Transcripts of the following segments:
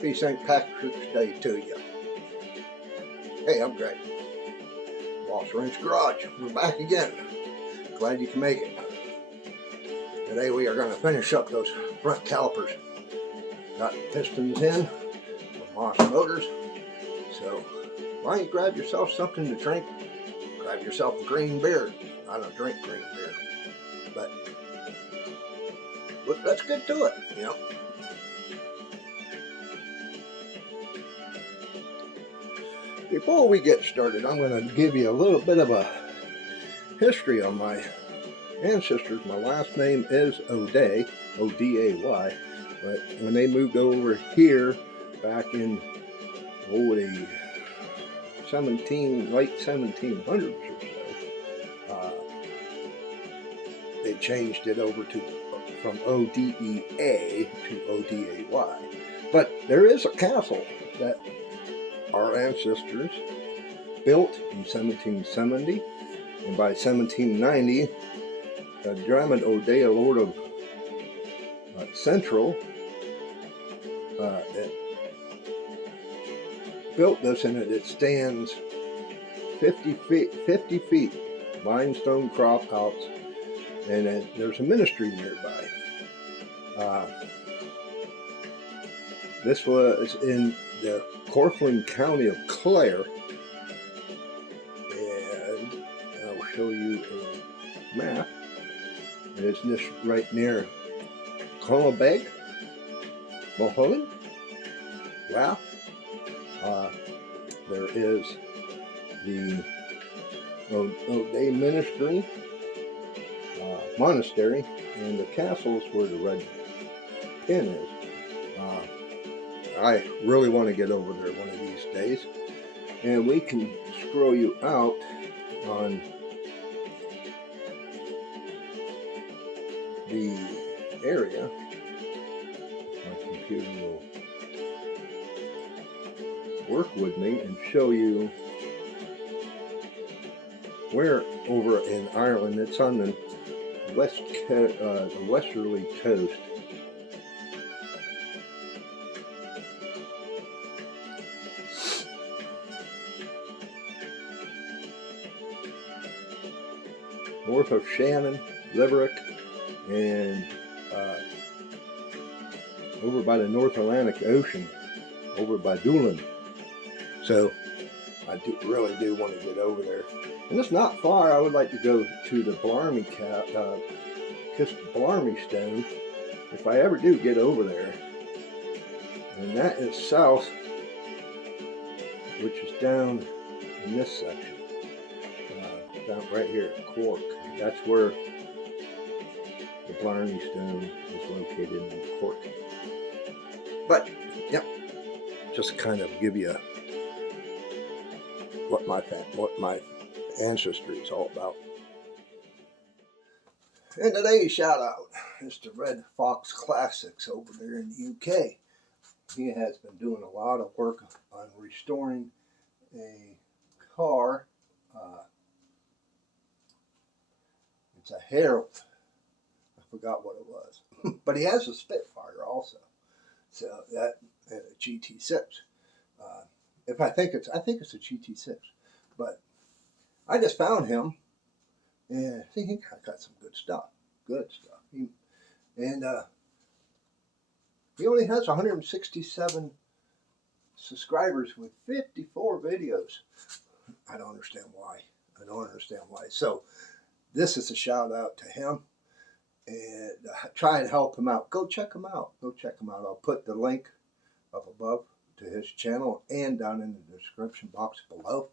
Happy St. Patrick's Day to you. Hey, I'm Greg. Boss Wrench Garage. We're back again. Glad you can make it. Today we are going to finish up those front calipers. Got pistons in from Moss Motors. So why don't you grab yourself something to drink? Grab yourself a green beer. I don't drink green beer. But let's get to it, you know. Before we get started, I'm going to give you a little bit of a history on my ancestors. My last name is O'Day, O-D-A-Y, but when they moved over here back in the late 1700s or so, they changed it over from O-D-E-A to O-D-A-Y. But there is a castle that our ancestors built in 1770, and by 1790, Drummond O'Day, a lord of Central, built this, and it stands 50 feet, limestone crop house, and there's a ministry nearby. This was in the Cortland County of Clare, and I'll show you a map. It's just right near Connellbeg, Mulholland. Well, there is the O'Day Ministry, Monastery, and the castle's where the red pin is. I really want to get over there one of these days, and we can scroll you out on the area. My computer will work with me and show you where over in Ireland. It's on the westerly coast. North of Shannon, Limerick, and over by the North Atlantic Ocean, over by Doolin. So I really do want to get over there, and it's not far. I would like to go to the Blarney Stone if I ever do get over there, and that is south, which is down in this section. Down right here at Cork. That's where the Blarney Stone is located, in Cork. But, yep, just kind of give you what my ancestry is all about. And today's shout out is to Red Fox Classics over there in the UK. He has been doing a lot of work on restoring a car. It's a Herald. I forgot what it was. But he has a Spitfire also. So that, and a GT6. I think it's a GT6. But I just found him, and I think he got some good stuff. He only has 167 subscribers with 54 videos. I don't understand why. So this is a shout out to him, and try and help him out. Go check him out. I'll put the link up above to his channel and down in the description box below.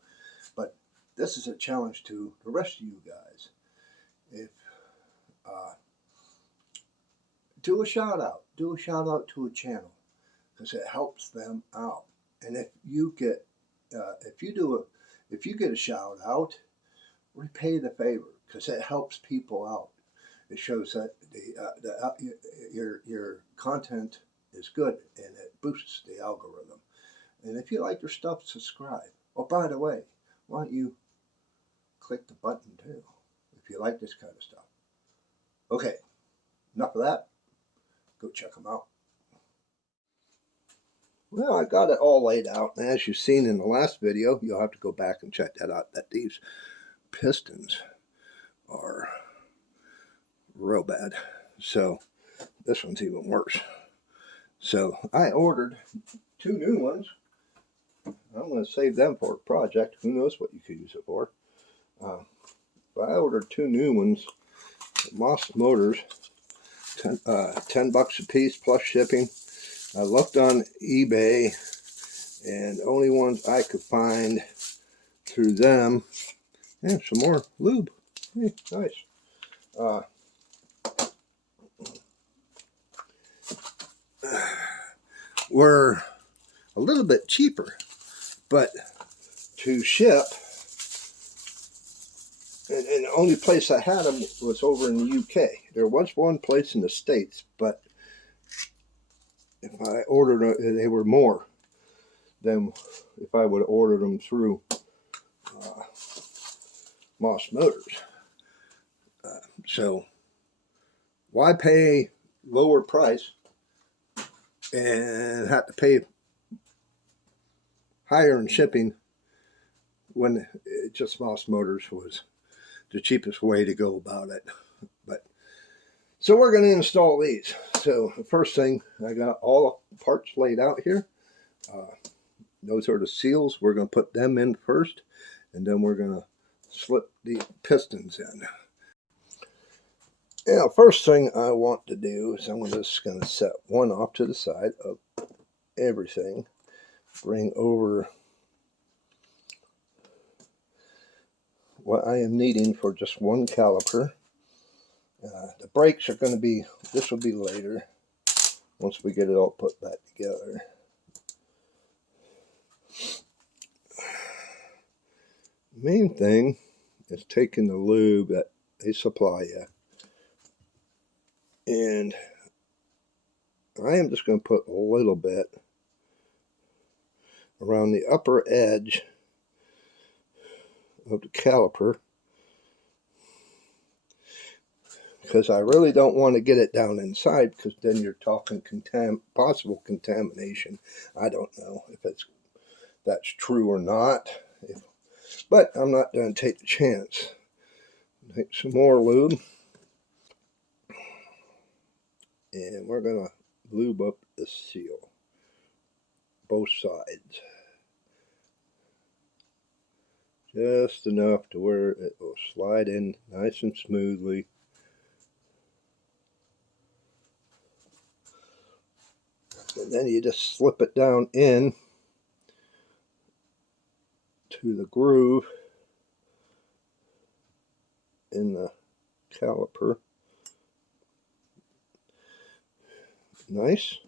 But this is a challenge to the rest of you guys. If do a shout out to a channel, because it helps them out. And if you get a shout out, repay the favor, because it helps people out. It shows that your content is good, and it boosts the algorithm. And if you like your stuff, subscribe. Oh, by the way, why don't you click the button too, if you like this kind of stuff. Okay, enough of that. Go check them out. Well, I got it all laid out, and as you've seen in the last video, you'll have to go back and check that out, that these pistons are real bad. So this one's even worse. So I ordered 2 new ones. I'm going to save them for a project. Who knows what you could use it for. But I ordered 2 new ones at Moss Motors, 10 bucks a piece plus shipping. I looked on eBay, and the only ones I could find through them, and some more lube. Hey, nice. Were a little bit cheaper, but to ship, and the only place I had them was over in the UK. There was one place in the States, but if I ordered them, they were more than if I would have ordered them through Moss Motors. So why pay lower price and have to pay higher in shipping when just Moss Motors was the cheapest way to go about it? But so we're going to install these. So the first thing, I got all the parts laid out here. Those are the seals. We're going to put them in first, and then we're going to slip the pistons in. Now, first thing I want to do is I'm just going to set one off to the side of everything. Bring over what I am needing for just one caliper. The brakes are going to be, this will be later once we get it all put back together. Main thing is taking the lube that they supply you, and I am just going to put a little bit around the upper edge of the caliper, because I really don't want to get it down inside, because then you're talking possible contamination. I don't know if that's true or not, but I'm not going to take the chance. Take some more lube, and we're going to lube up the seal, both sides, just enough to where it will slide in nice and smoothly. And then you just slip it down in to the groove in the caliper. Nice.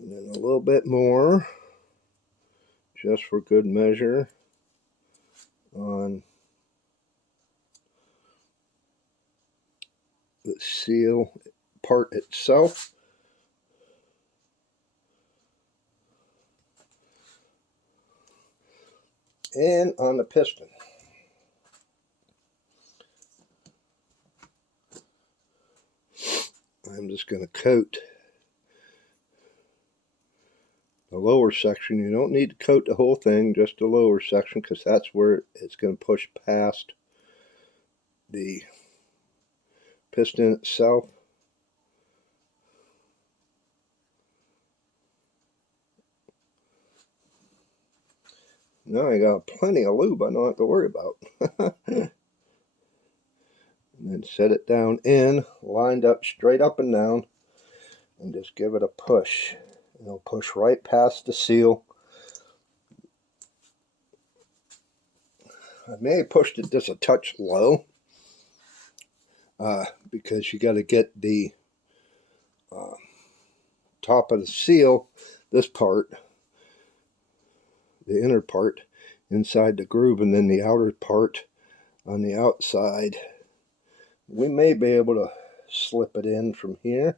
And then a little bit more, just for good measure, on the seal part itself. And on the piston. I'm just going to coat the lower section. You don't need to coat the whole thing, just the lower section, because that's where it's going to push past the piston itself. Now I got plenty of lube I don't have to worry about. And then set it down in, lined up, straight up and down, and just give it a push. It'll push right past the seal. I may have pushed it just a touch low, because you got to get the top of the seal, this part, the inner part, inside the groove, and then the outer part on the outside. We may be able to slip it in from here.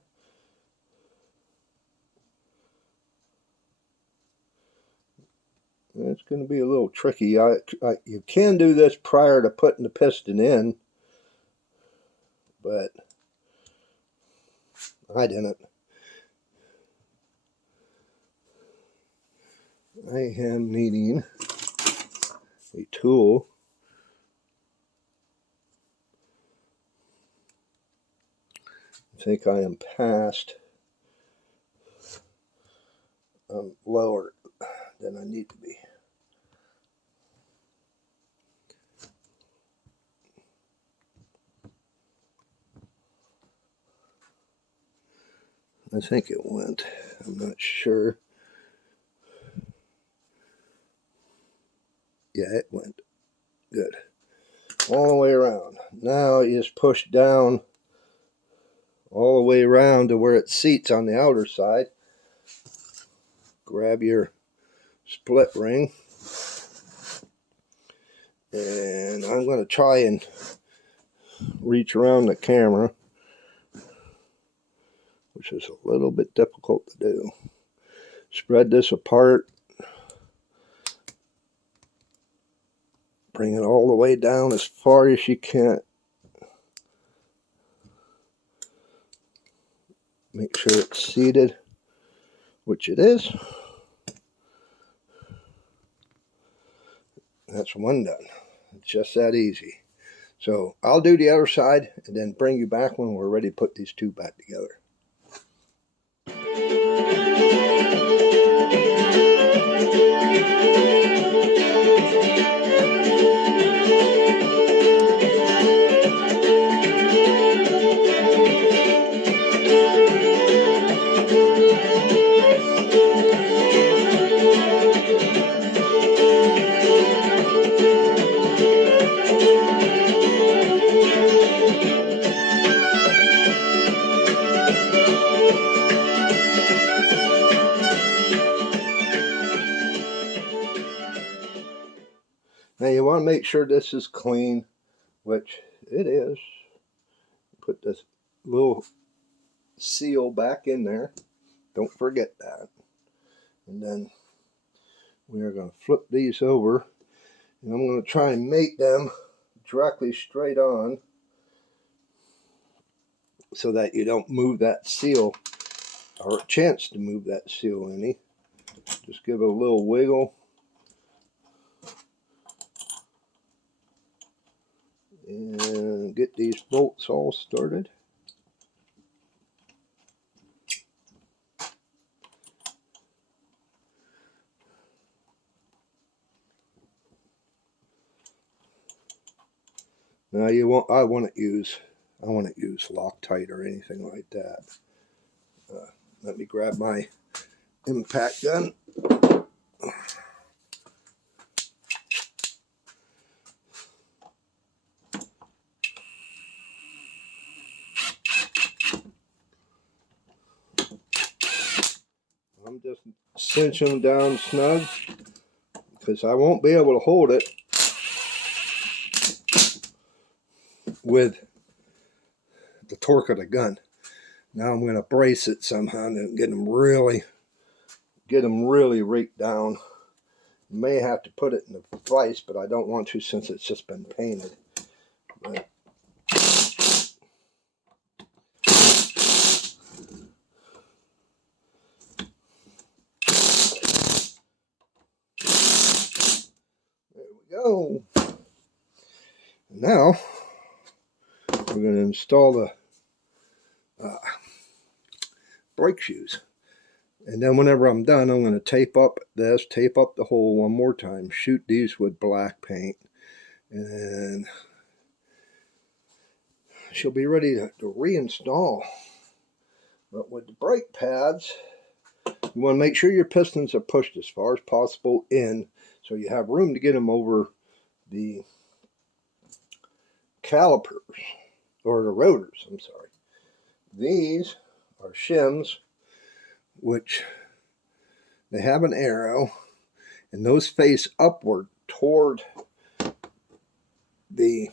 It's going to be a little tricky. You can do this prior to putting the piston in, but I didn't. I am needing a tool I think I am past lower than I need to be. I think it went. I'm not sure. Yeah, it went. Good. All the way around. Now you just push down all the way around to where it seats on the outer side. Grab your split ring. And I'm going to try and reach around the camera, which is a little bit difficult to do. Spread this apart. Bring it all the way down as far as you can. Make sure it's seated, which it is. That's one done. It's just that easy. So I'll do the other side and then bring you back when we're ready to put these two back together. Now you want to make sure this is clean, which it is. Put this little seal back in there. Don't forget that. And then we are going to flip these over. And I'm going to try and mate them directly straight on so that you don't move that seal or a chance to move that seal any. Just give it a little wiggle. And get these bolts all started. Now I wouldn't use Loctite or anything like that. Let me grab my impact gun. I'm just cinching them down snug because I won't be able to hold it with the torque of the gun. Now I'm going to brace it somehow and get them really raked down. You may have to put it in the vise, but I don't want to since it's just been painted. But there we go. Now we're going to install the brake shoes. And then whenever I'm done, I'm going to tape up the hole one more time, shoot these with black paint, and she'll be ready to reinstall. But with the brake pads, you want to make sure your pistons are pushed as far as possible in so you have room to get them over the calipers, or the rotors, I'm sorry. These are shims, which they have an arrow, and those face upward toward the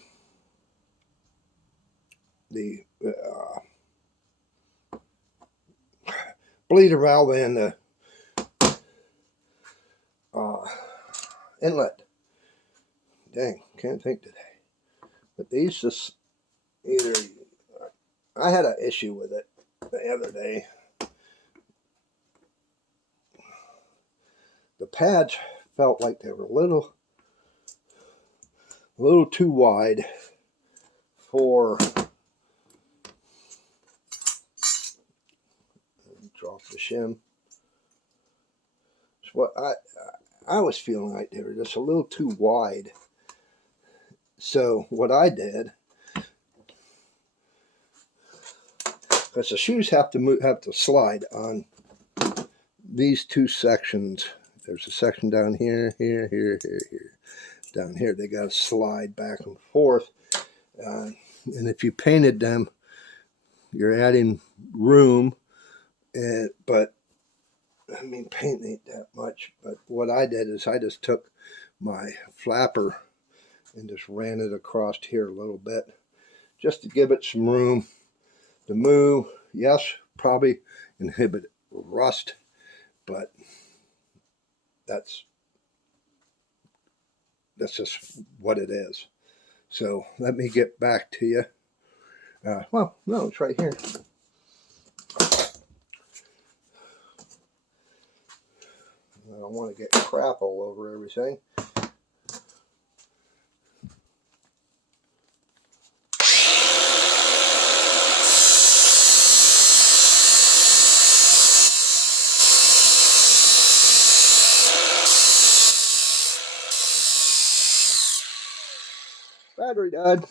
bleeder valve and the inlet. Dang, can't think today. But these just either, I had an issue with it the other day. the pads felt like they were a little too wide for, drop the shim. It's what I was feeling like they were just a little too wide. So what I did, because the shoes have to slide on these two sections. There's a section down here, here. Down here, they got to slide back and forth. And if you painted them, you're adding room. But I mean, paint ain't that much. But what I did is I just took my flapper and just ran it across here a little bit, just to give it some room to move. Yes, probably inhibit rust, but that's just what it is. So let me get back to you. Well, no, it's right here. I don't want to get crap all over everything. Battery died.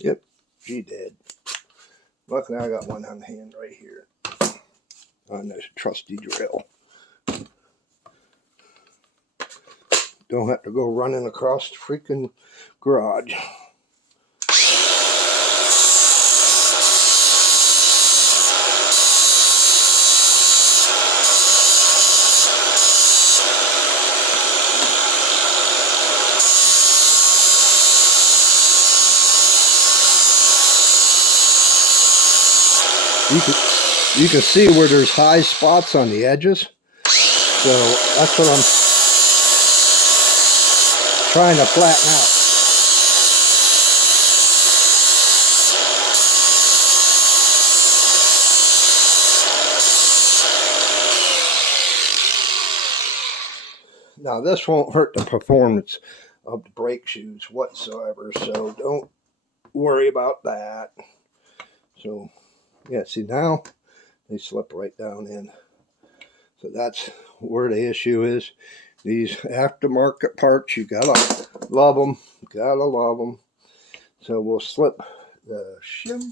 Yep, she did. Luckily, I got one on hand right here on this trusty drill. Don't have to go running across the freaking garage. You can see where there's high spots on the edges. So that's what I'm trying to flatten out. Now this won't hurt the performance of the brake shoes whatsoever, so don't worry about that. So yeah, see now they slip right down in. So that's where the issue is. These aftermarket parts, you gotta love them. Gotta love them. So we'll slip the shim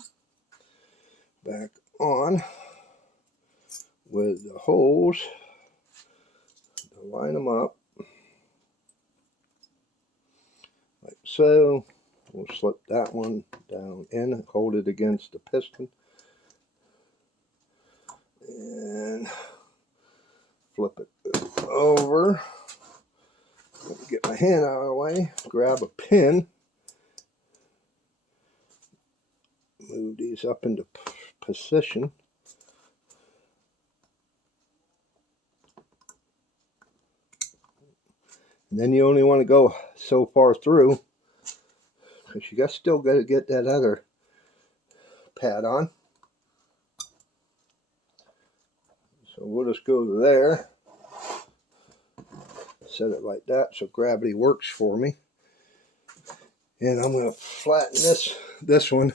back on with the holes to line them up. Like so. We'll slip that one down in and hold it against the piston. And flip it over. Get my hand out of the way. Grab a pin. Move these up into position. And then you only want to go so far through, because you still got to get that other pad on. So we'll just go there. Set it like that so gravity works for me. And I'm going to flatten this one,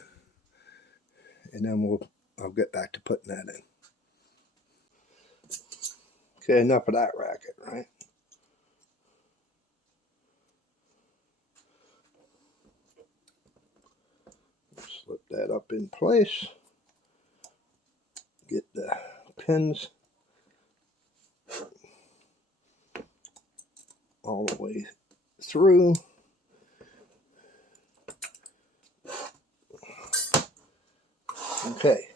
and then I'll get back to putting that in. Okay, enough of that racket, right? Slip that up in place. Get the pins all the way through. Okay.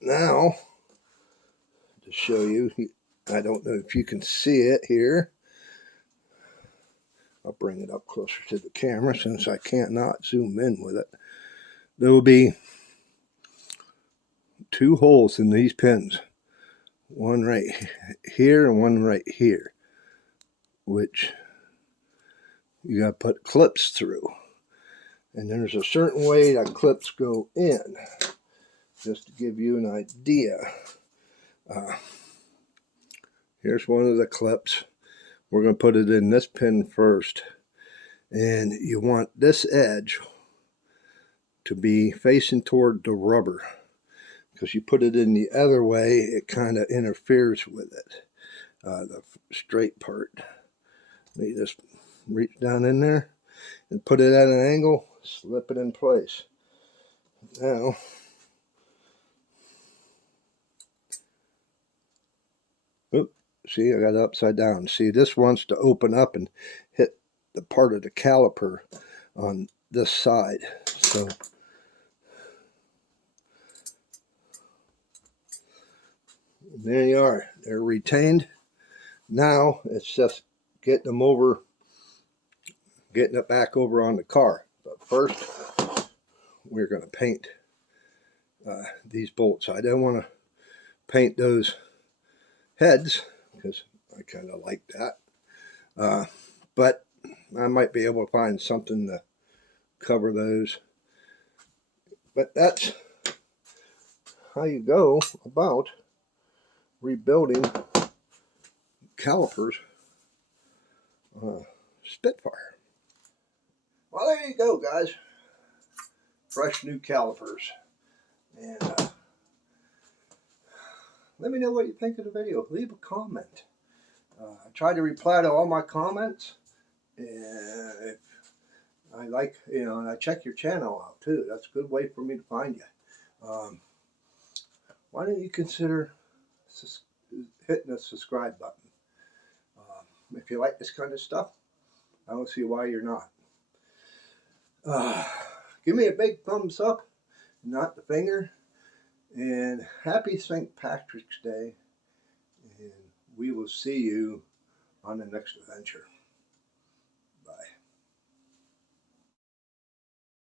Now, to show you, I don't know if you can see it here. I'll bring it up closer to the camera since I can't not zoom in with it. There will be two holes in these pins. One right here and one right here, which you got to put clips through. And there's a certain way that clips go in. just to give you an idea. Here's one of the clips. We're going to put it in this pin first. And you want this edge to be facing toward the rubber, because you put it in the other way, it kind of interferes with it, the straight part. You just reach down in there and put it at an angle, slip it in place. Now, see, I got it upside down. See, this wants to open up and hit the part of the caliper on this side. So there you are. They're retained. Now it's just getting them over, getting it back over on the car. But first, we're going to paint these bolts. I don't want to paint those heads because I kind of like that. But I might be able to find something to cover those. But that's how you go about rebuilding calipers on a Spitfire. Well, there you go, guys. Fresh new calipers. And let me know what you think of the video. Leave a comment. I try to reply to all my comments. And if I like, and I check your channel out too. That's a good way for me to find you. Why don't you consider hitting the subscribe button? If you like this kind of stuff, I don't see why you're not. Give me a big thumbs up, not the finger. And happy St. Patrick's Day. And we will see you on the next adventure.